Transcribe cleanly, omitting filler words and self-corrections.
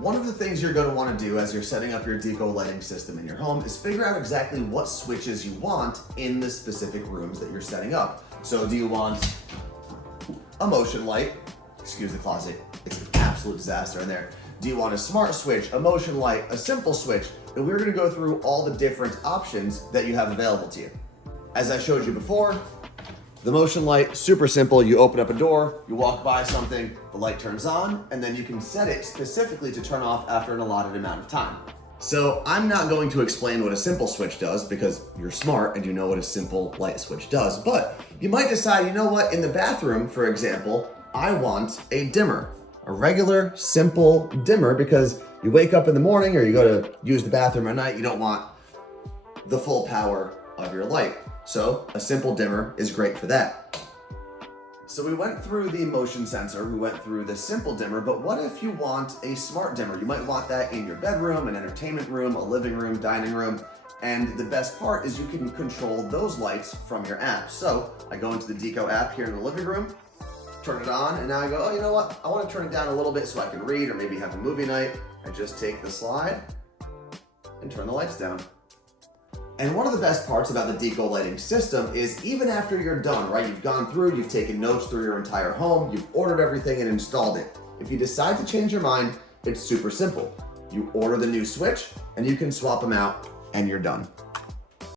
One of the things you're going to want to do as you're setting up your Deako lighting system in your home is figure out exactly what switches you want in the specific rooms that you're setting up. So do you want a motion light? Excuse the closet, it's an absolute disaster in there. Do you want a smart switch, a motion light, a simple switch? And we're going to go through all the different options that you have available to you. As I showed you before, the motion light, super simple. You open up a door, you walk by something, the light turns on, and then you can set it specifically to turn off after an allotted amount of time. So I'm not going to explain what a simple switch does because you're smart and you know what a simple light switch does, but you might decide, you know what, in the bathroom, for example, I want a dimmer, a regular, simple dimmer, because you wake up in the morning or you go to use the bathroom at night, you don't want the full power of your light. So a simple dimmer is great for that. So we went through the motion sensor, we went through the simple dimmer, but what if you want a smart dimmer? You might want that in your bedroom, an entertainment room, a living room, dining room, and the best part is you can control those lights from your app. So I go into the Deako app here in the living room, turn it on, and now I go, oh, you know what? I want to turn it down a little bit so I can read or maybe have a movie night. I just take the slide and turn the lights down. And one of the best parts about the Deako lighting system is even after you're done, right? You've gone through, you've taken notes through your entire home, you've ordered everything and installed it. If you decide to change your mind, it's super simple. You order the new switch and you can swap them out and you're done.